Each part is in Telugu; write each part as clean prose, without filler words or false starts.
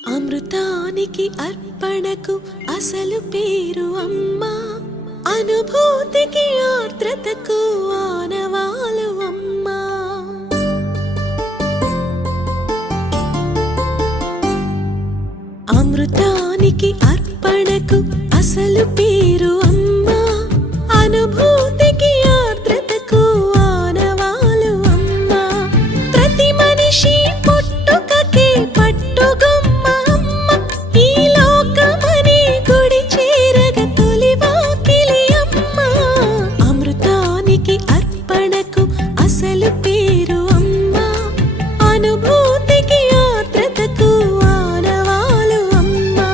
అమృతానికి అర్పణకు అసలు పేరు అమ్మా, అనుభూతికి ఆర్ద్రతకు ఆనవాలు అమ్మా. అమృతానికి అర్పణకు అసలు పేరు అమ్మా, అనుభూతికి ఆర్ద్రతకు ఆనవాలు అమ్మా. ప్రతి మనిషి పుట్టుకకే పట్టుగొమ్మ అమ్మ, ఈ లోకమనే గుడి చేరగ తొలి వాకిలి అమ్మ. అమృతానికి అర్పణకు అసలు పేరు అమ్మా, అనుభూతికి ఆర్ద్రతకు ఆనవాలు అమ్మా.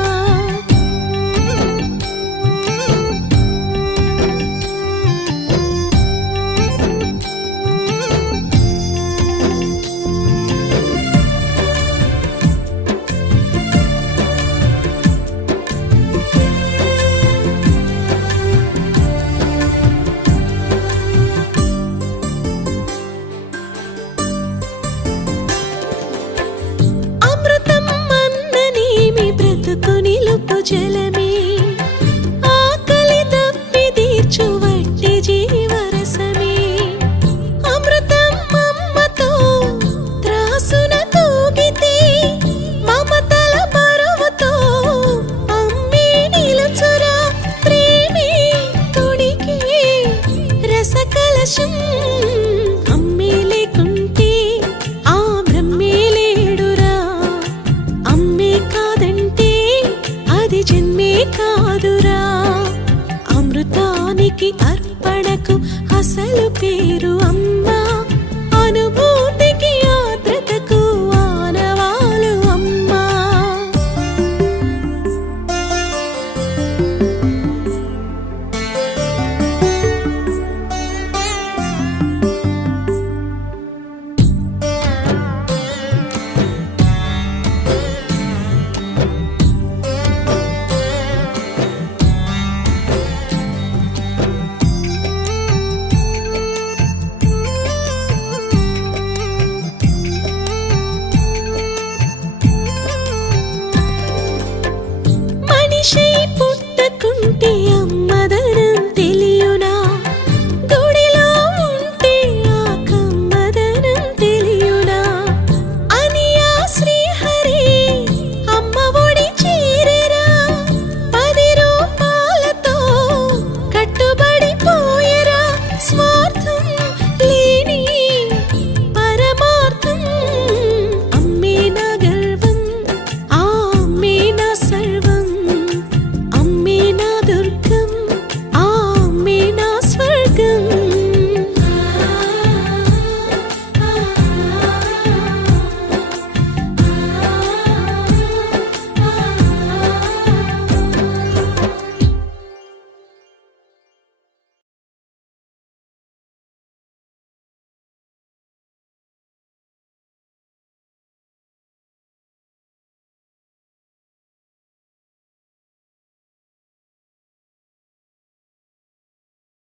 అమృతం అన్ననేమి బ్రతుకు నిలుపు జలమే, ఆకలి దప్పి తీర్చు వట్టి జీవరసమే. అమృతం అమ్మతో త్రాసున తూగితే, మమతల బరువుతో అమ్మే నిలుచురా. ప్రేమే తొడిగే రసకలశం, అమ్మే లేకుంటే ఆ బ్రహ్మే లేడురా. అమ్మే కాదంటే అది జన్మే కాదురా. అమృతానికి అర్పణకు అసలు పేరు అమ్మ,